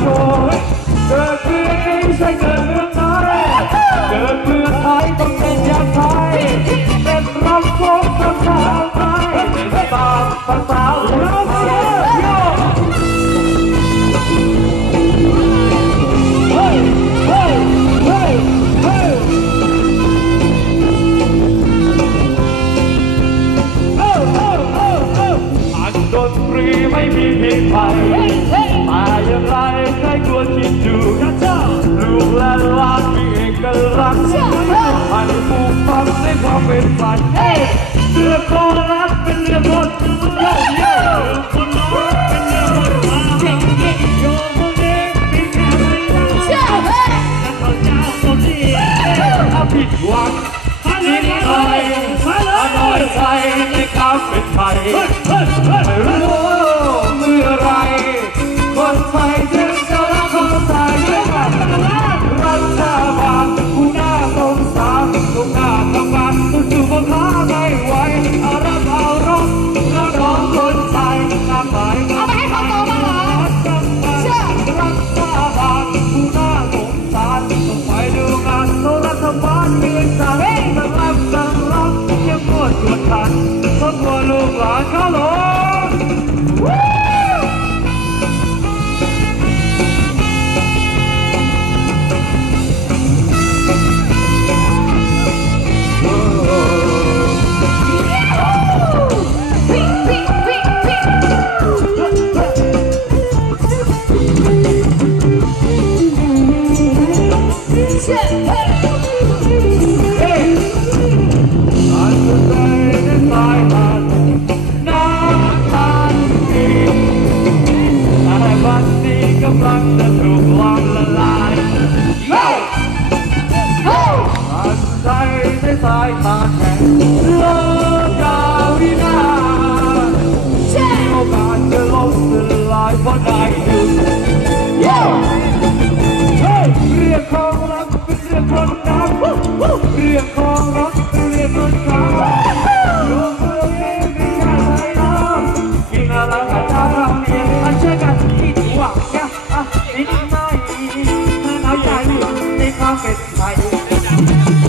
ชนเกิดเพื่อไม่ใช่เกิดเมืองไทยเกิดเพื่อไทยต้องเป็นอย่างไทยเป็นรำโคงภาษาไทยเป็นตามภาษาเราเยอะเฮ้ยเฮ้ยเฮ้ยเฮ้ยเอ้าเอ้าเอ้าเอ้าอันดนตรีไม่มีเพียงไทยแต่อย่าง ไรใครควรคิดดูลูกและหลานมีเอกลักษณ์อันผูกพันในความเป็นไทยเรือโคราชเป็นเรือโบราณเรือเรือคนน้อยเป็นเรือโบราณเก่งเก่งโยมคนเองมีแค่ไม่ได้แต่เขาเจ้าคนเดียวถ้าผิดหวังทิ้งไปอร่อยใจในความเป็นไทย พราะได้หยุดเฮ้ยเรื่องของรักเป็นเรื่องคนน้ำเรื่องของรัก ในค